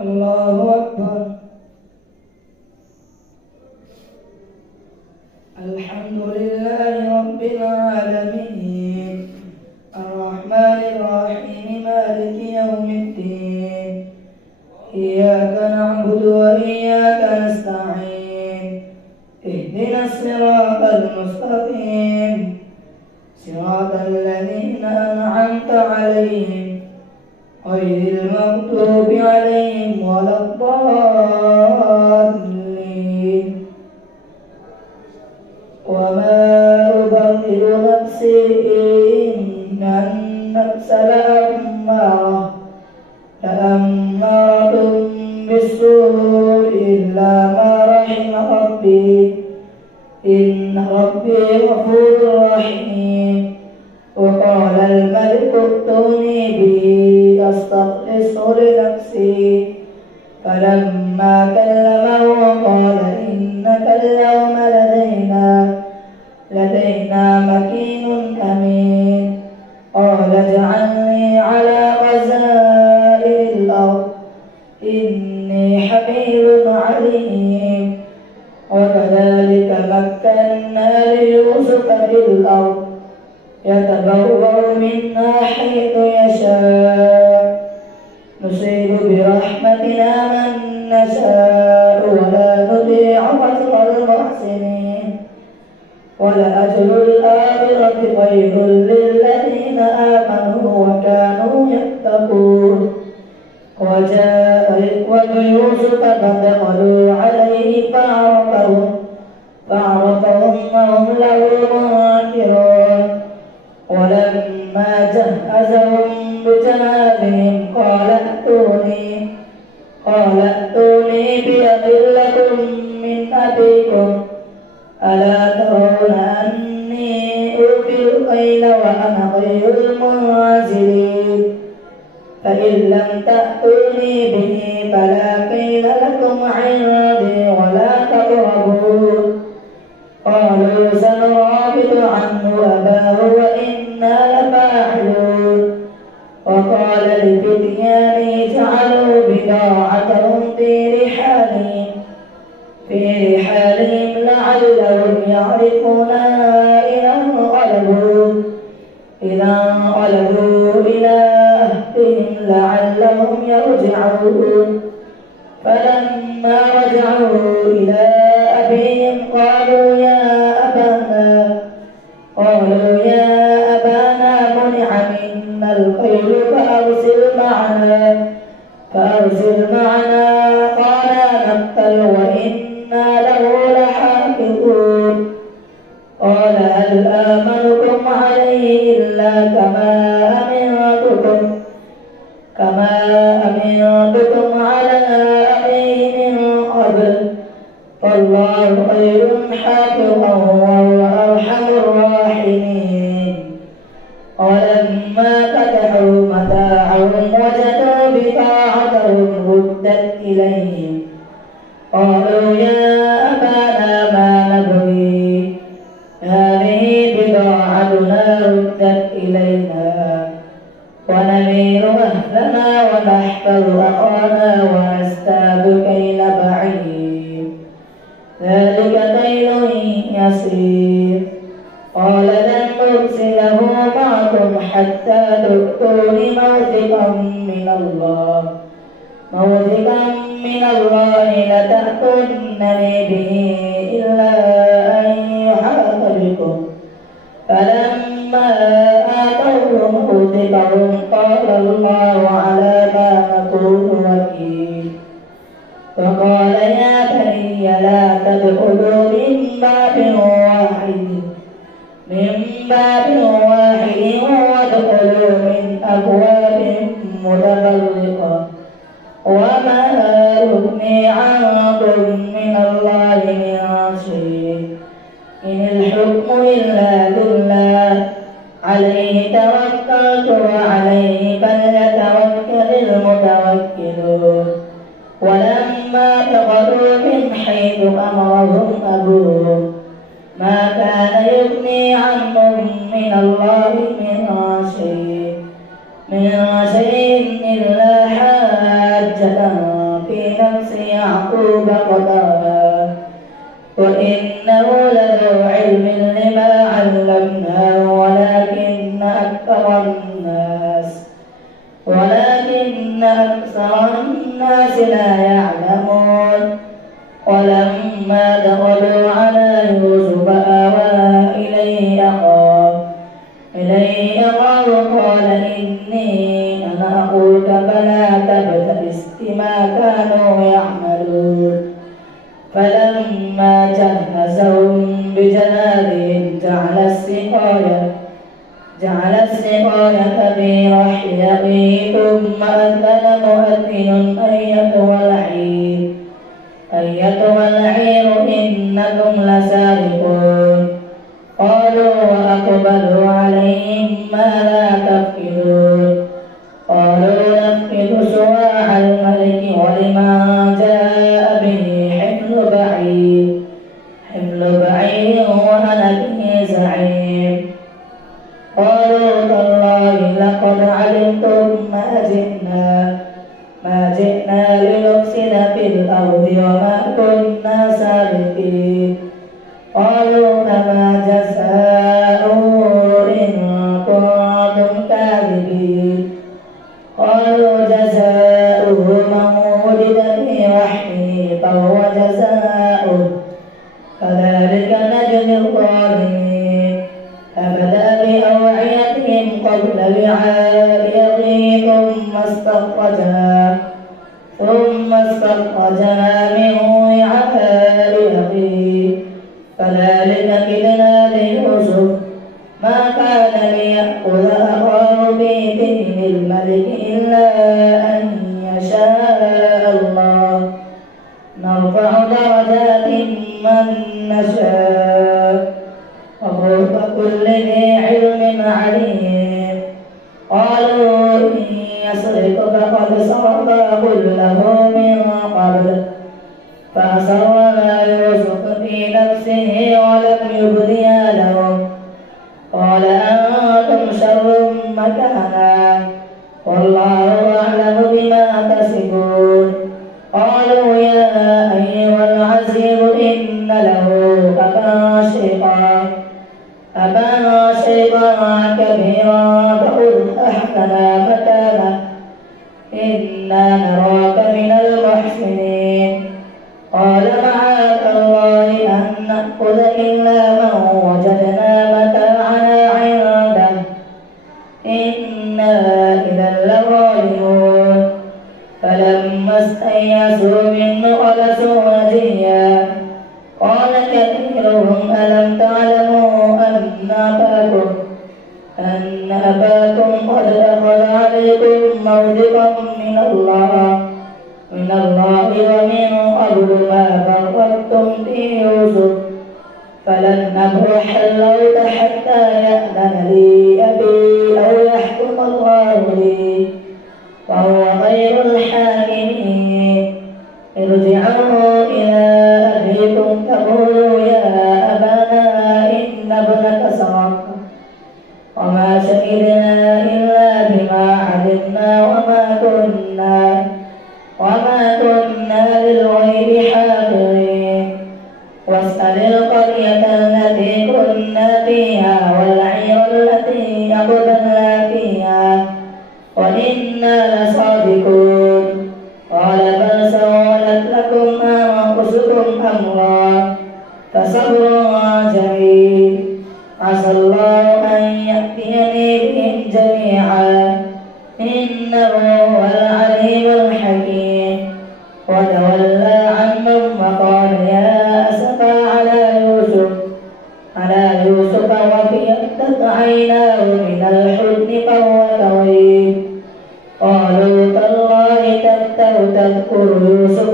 الله أكبر. الحمد لله رب العالمين الرحمن الرحيم مالك يوم الدين إياك نعبد وإياك نستعين اهدنا الصراط المستقيم صراط الذين أنعمت عليهم غير المغضوب عليهم ولا الضالين. وما أبرئ نفسي إن النفس لأمارة بالسوء إلا ما رحم ربي إن ربي غفور رحيم. وقال الملك ائتوني به أستخلصه لنفسي فلما كلمه قال إنك اليوم لدينا مكين أمين. قال اجعلني على خزائن الأرض إني حفيظ عليم. وكذلك مكنا ليوسف في الأرض يتبوأ منها حيث يشاء نصيب برحمتنا من نشاء ولا نضيع أجر المحسنين. ولأجر الآخرة خير للذين آمنوا وكانوا يتقون. وجاء إخوة يوسف فدخلوا عليه فعرفهم وهم له منكرون. ولما جهزهم بجهازهم قال ائتوني بأخ لكم من أبيكم ألا ترون أني أوفي الكيل وأنا خير المنزلين. فإن لم تأتوني به فلا كيل لكم عندي ولا تقربون. قالوا سنراود عنه أباه وإنا لفاعلون. وقال لفتيانه جعلوا بضاعتهم في رحالهم لعلهم يعرفونها إذا انقلبوا إلى أهلهم لعلهم يرجعون. فلما رجعوا إلى أبيهم قالوا يا أبانا منع منا الكيل فأرسل معنا قال نقتل وإنا له لحافظون. قال هل آمنكم عليه إلا كما أمنتكم على أخيه من قبل فالله خير حافظا وهو أرحم الراحمين. ولما فتحوا متاعهم وجدوا بضاعتهم ردت إليهم قالوا يا أبانا ما نبغي هذه بضاعتنا ردت إلينا ونمير أهلنا ونحفظ أخانا ونزداد كيل بعير ذلك كيل يسير. قال لن أرسله معكم حتى تؤتون موثقا من الله لتأتونني به إلا أن يحاط بكم. فلما آتوه موثقهم قال الله على ما نقول وكيل. فقال يا بني لا تدخلوا من باب واحد وادخلوا من أبواب متفرقة وما أغني عنكم من الله من شيء إن الحكم إلا لله عليه توكلت وعليه فليتوكل المتوكلون. ولما دخلوا من حيث أمرهم أبوهم ما كان يغني عنهم من الله من شيء إلا حاجة في نفس يعقوب قدرا وإنه لذو علم لما علمناه ولكن أكثر الناس لا يعلمون. ولما دخلوا على يوسف آوى إليه أخاه قال إني أنا أخوك فلا تبتئس بما كانوا يعملون. فلما جهزهم بجهازهم جعل السقاية في رحل أخيه ثم أذن مؤذن أيتها العير إنكم لسارقون. قالوا وأقبلوا عليهم ماذا تفقدون. قالوا نفقد صواع الملك ولمن جاء به حمل بعير وأنا به زعيم. قالوا تالله لقد علمتم ما جئنا لنفسد في الأرض وما كنا سارقين. قالوا فما جزاؤه إن كنتم كاذبين. قالوا جزاؤه من ولد في رحمه فهو جزاؤه كذلك نجزي الظالمين. فبدأ بأوعيتهم قبل وعاء أخيه ثم استخرجها من وعاء أخيه كذلك كدنا ليوسف ما كان ليأخذ أخاه في دين الملك إلا أن يشاء الله نرفع درجات من نشاء وفوق كل ذي علم عليم. قالوا إن يسرق فقد سرق كله من قبل فأسرها يوسف في نفسه ولم يبدها لهم. قال أنتم شر مكانا والله أعلم بما تكسبون. قالوا يا أيها العزيز إن له أبا شيطان كبيرا فخذ أحسنا مكانه إنا نراك من المحسنين. قال معاذ الله أن نأخذ إلا من وجدنا متاعنا عنده إنا إذا لظالمون. فلما استيئسوا منه خلصوا نجيا قال كثيرهم ألم تعلموا أن أباكم قد أخذ عليكم موثقا من الله ومن قبل ما فرطتم في يوسف فلن نبرح الأرض حتى يأذن لي أبي أو يحكم الله لي وهو خير الحاكمين. ارجعوا إلى أبيكم فقولوا يا أبانا إن ابنك سرق وما شهدنا إلا بما علمنا وما كنا للغيب حافظين. واسأل القرية التي كنا فيها والعير التي أقبلنا فيها وإنا لصادقون. قال بل سولت لكم أنفسكم أمرا فصبر جميل عسى الله أن يأتيني بهم جميعا إنه هو العليم الحكيم. وتولى عنهم وقال يا أسفا على يوسف وابيضت عيناه من الحزن فهو كظيم. قالوا تالله تذكر يوسف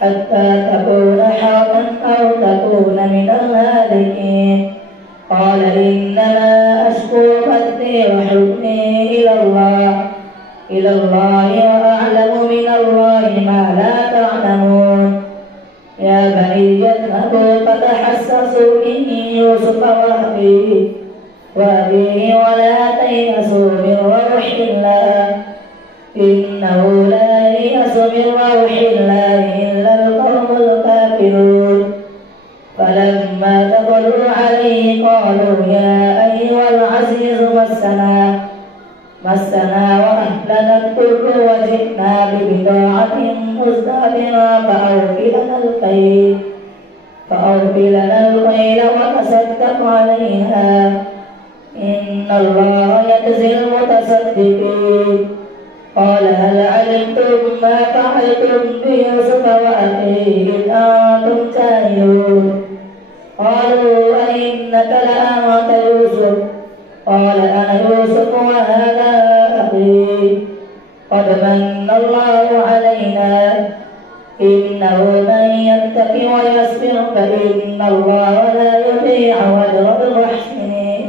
حتى تكون حربا أو تكون من الهالكين. قال إنما أشكو بثي وحزني إلى الله وأعلم من الله ما لا تعلمون. يا بني اذهبوا فتحسسوا من يوسف وأبيه ولا تيأسوا من روح الله إنه لا ييأس مسنا وأهلنا الضر وجئنا ببضاعة مزداد فأوفي لنا الكيل وتصدق عليها إن الله يجزي المتصدقين. قال هل علمتم ما فعلتم بيوسف وأخيه إذ أنتم جاهلون؟ قالوا أئنك لأنت يوسف؟ قال أنا يوسف وهذا أخي قد من الله علينا إنه من يتق ويصبر فإن الله لا يضيع أجر المحسنين.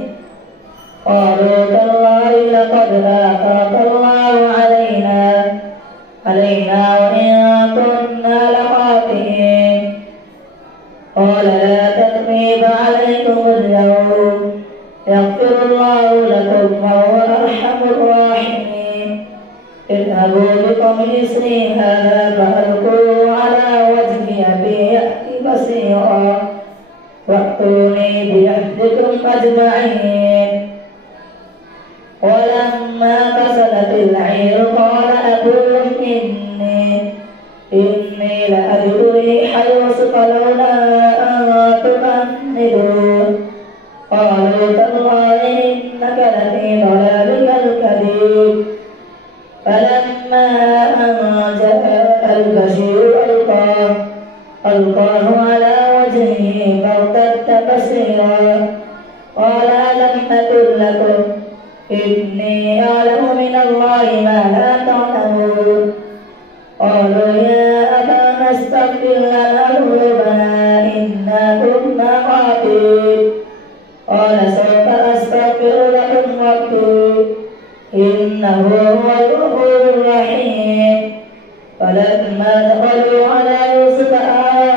قالوا تالله لقد آثرك الله علينا وإن كنا لخاطئين. قال لا تثريب عليكم اليوم يغفر الله لكم وهو أرحم الراحمين. اذهبوا بقميصي هذا فألقوه على وجه أبي يأت بصيرا وأتوني بأهلكم أجمعين. ولما فصلت العير قال أبوهم إني لأجد ريح يوسف لولا أن تفندون. قالوا تالله إنك لفي ضلالك الكبير. فلما أن جاء البشير ألقاه على وجهه فارتد بصيرا قال ألم أقل لكم إني أعلم من الله ما لا تعلمون. قالوا يا أبانا استغفر لنا ذنوبنا إنا كنا خاطئين. قال سوف أستغفر لكم ربي إنه هو الغفور الرحيم. فلما دخلوا على يوسف آوى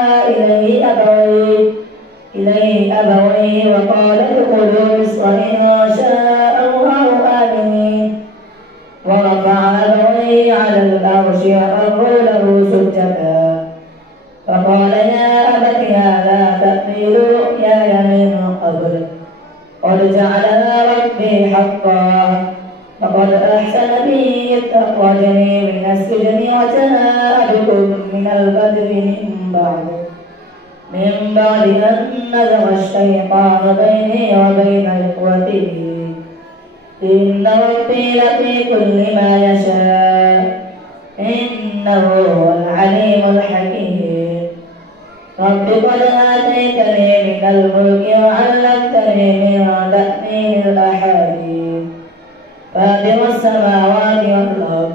إليه أبويه وقال ادخلوا مصر إن شاء الله آمنين. ورفع أبويه على العرش وخروا له سجدا فقال يا أبت هذا تأويل رؤياي من قبل قد جعلها ربي حقا فقد أحسن بي إذ أخرجني من السجن وجاء بكم من البدر من بعد أن نزغ الشيطان بيني وبين إخوتي إن ربي لفي كل ما يشاء إنه هو العليم الحكيم. رب قد آتيتني من الملك وعلمتني من تأويل الأحاديث فاطر السماوات والأرض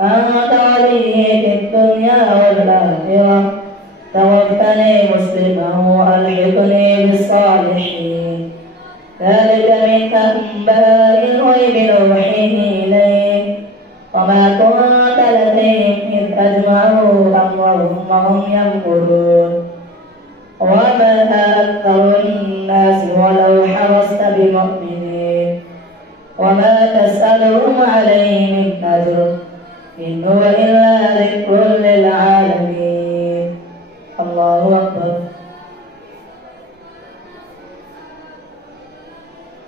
أنت ولي في الدنيا والآخرة توفني مسلما وألحقني بالصالحين. ذلك من أنباء الغيب نوحيه إليك وما كنت لديهم إذ أجمعوا أمرهم وهم يمكرون. وما أكثر الناس ولو حرصت بمؤمنين وما تسألهم عليه من أجر إن هو إلا ذكر للعالمين. الله أكبر.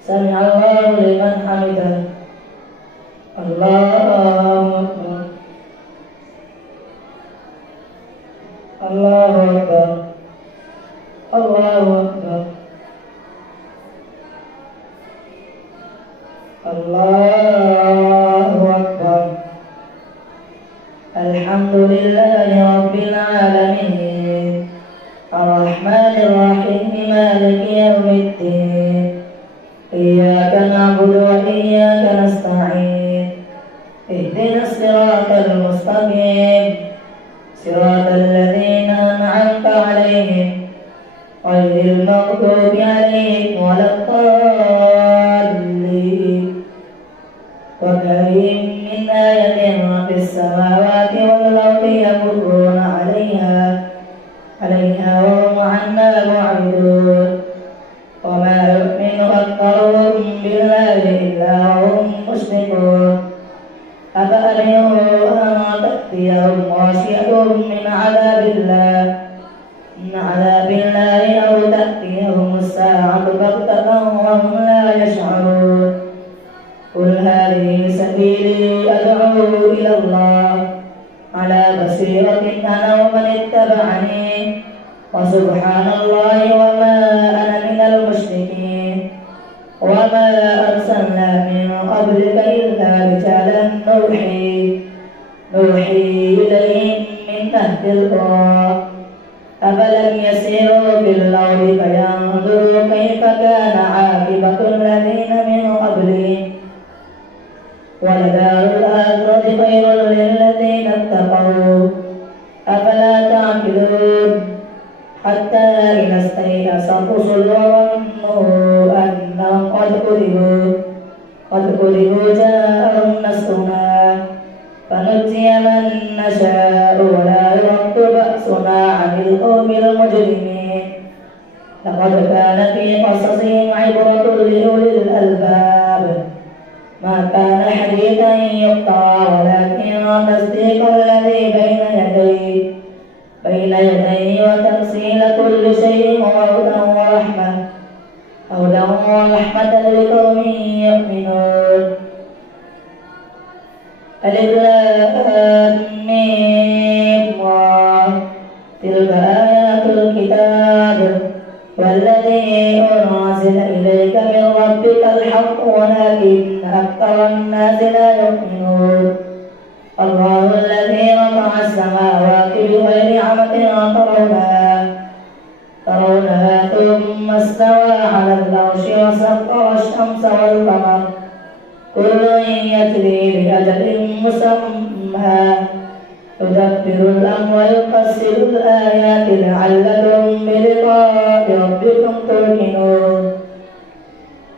سمع الله لمن حمده. الله أكبر. الله أكبر. الله أكبر. الله أكبر. الحمد لله رب العالمين الرحمن الرحيم مالك يوم الدين إياك نعبد وإياك نستعين اهدنا الصراط المستقيم صراط الذين أنعمت عليهم غير المغضوب عليهم ولا الضالين. وكأين من آية في السماوات والأرض يمرون عليها وهم عنها معرضون. وما يؤمن أكثرهم بالله إلا وهم مشركون. أفأمنوا أن تأتيهم غاشية من عذاب الله أو تأتيهم الساعة بغتة وهم لا يشعرون. قل هذه هذه سبيلي أدعو إلى الله على بصيرة أنا ومن اتبعني وسبحان الله وما أنا من المشركين وما أرسلنا من قبلك إلا رجالا نوحي إليهم من أهل القرى أفلم يسيروا في الأرض فينظروا كيف كان عاقبة الذين من قبلهم ولدار الآخرة خير للذين اتقوا أفلا تعقلون حتى إذا استيأس الرسل وظنوا أنهم قد كذبوا جاءهم نصرنا فنجي من نشاء ولا يرد بأسنا عن القوم المجرمين لقد كان في قصصهم عبرة لأولي الألباب ما كان حديثا يفترى ولكن تصديق الذي بين يديه وتفصيل كل شيء وهدى ورحمة لقوم يؤمنون ألف لام ميم تلك آيات الكتاب والذي أنزل إليك من ربك الحق ولكن أكثر الناس لا يؤمنون الله الذي رفع السماوات بغير عمد ترونها ثم استوى على العرش وسخر الشمس والقمر كل يجري لأجل مسمى يدبر الأمر ويفصل الآيات لعلكم بلقاء ربكم توقنون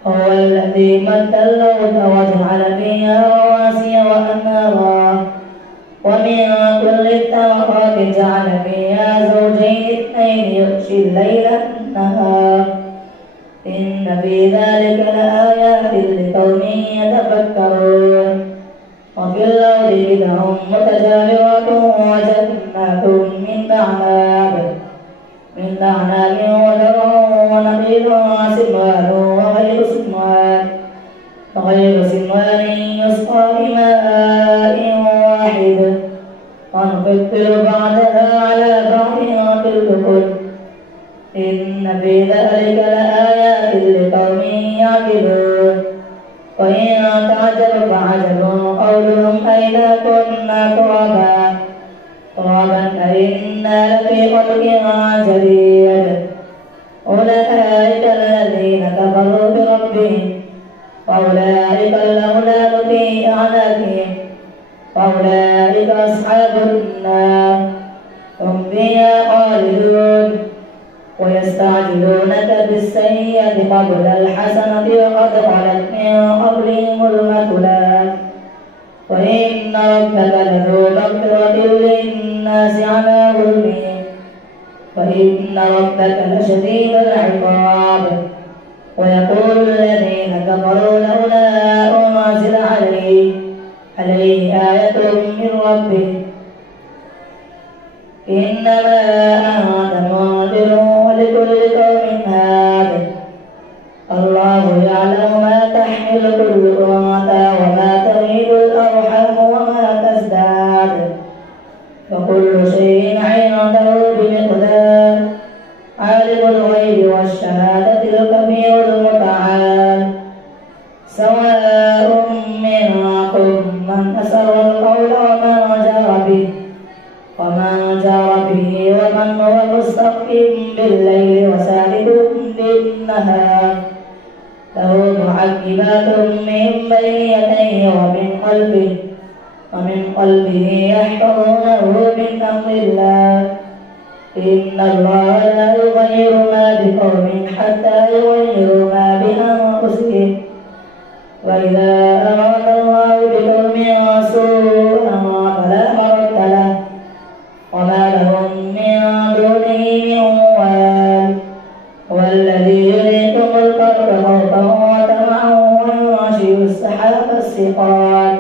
هو الذي مد الأرض وجعل فيها رواسي وأنهارا ومن كل الثمرات جعل فيها زوجين اثنين يغشي الليل النهار إن في ذلك لآيات لقوم يتفكرون وفي الأرض بدع متجاورات وجنات من أعناب وزرع ونخيل صنوان وغير صنوان يسقى بماء واحد ونفطر بعدها على بعض في الأكل إن في ذلك لآيات لقوم يعقلون وإن تعجب فعجب قولهم أئذا كنا ترابا أئنا لفي خلق جديد أولئك الذين كفروا بربهم وأولئك الأغلال في أعناقهم وأولئك أصحاب النار هم فيها خالدون ويستعجلونك بالسيئة قبل الحسنة وقد خلت من قبلهم المثلات وإن ربك لذو مغفرة للناس على ظلمهم وإن ربك لشديد العقاب ويقول الذين كفروا لولا أنزل عليه آية من ربه إنما أنت منذر ولكل قوم هاد الله يعلم ما تحمل كل أنثى وما تغيب الأرحام وما تزداد وكل شيء عنده بمقدار عالم الغيب والشهادة الكبير المتعال سواء منكم من أسر القول ومن جار به ومن هو مستخف بالليل وسارب بالنهار له معقبات من بين يديه ومن قلبه يحفظونه من أمر الله إن الله لا يغير ما بقوم حتى يغيروا ما بأنفسهم وإذا أراد الله بقوم سوءا فلا مرد له وما لهم من دونه من وال هو الذي يريكم البر خوفا وطمعا وينشئ السحاب الثقال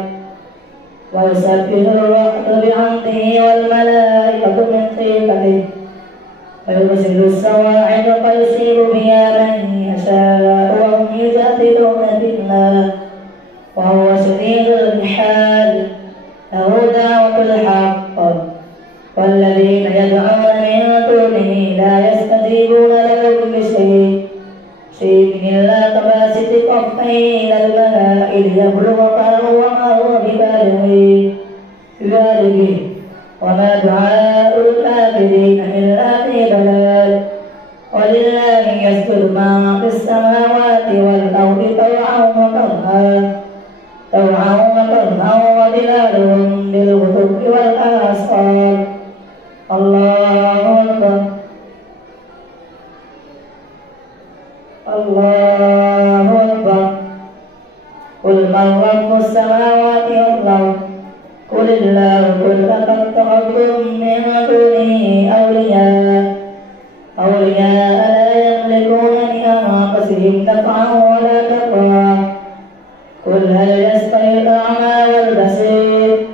ويسبح الرعد بحمده والملائكة من خيفته ويرسل الصواعق فيصيب بها من يشاء وهم يجادلون في الله وهو شديد ذو النحال له دعوة الحق والذين يدعون من دونه لا يستجيبون لهم بشيء إلا كباسط كفيه إلى الماء ليبلغ فاه وما هو ببالغه وما دعاء الكافرين إلا في ضلال ولله يسجد ما في السماوات والأرض طوعا وكرها وظلالهم بالغدو والآصال الله أكبر الله أكبر قل من رب السماوات والأرض قل الله قل أفتخذتم من دونه أولياء لا يملكون لأنفسهم نفعا ولا ضرا قل هل يستوي الأعمى والبصير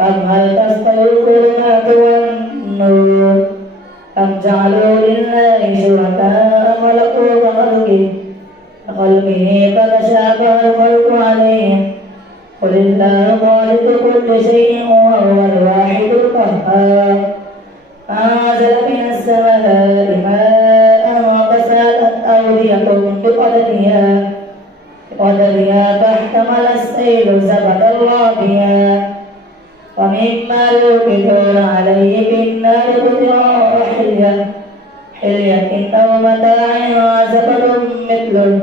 أم هل تستوي الظلمات والنور أم جعلوا لله شركاء خلقوا كخلقه فتشابه الخلق عليهم قل الله خالق كل شيء وهو الواحد القهار أنزل من السماء ماء فسالت أودية بقدرها فاحتمل السيل زبدا رابيا ومما يوقدون عليه في النار ابتغاء حلية أو متاع زبد مثله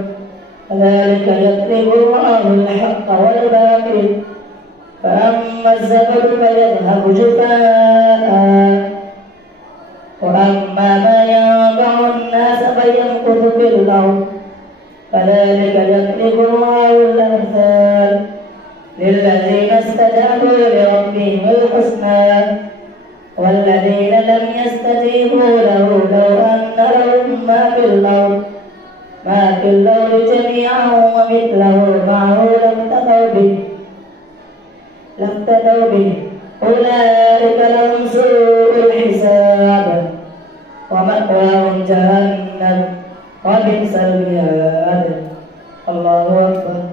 كذلك يضرب الله الحق والباطل فأما الزبد فيذهب جفاء وأما ما ينفع الناس فيمكث في الأرض كذلك يضرب الله الأمثال للذين استجابوا لربهم الحسنى والذين لم يستجيبوا له لو أن لهم ما في الأرض جميعا ومثله معه لافتدوا به أولئك لهم سوء الحساب ومأواهم جهنم وبئس المهاد الله أكبر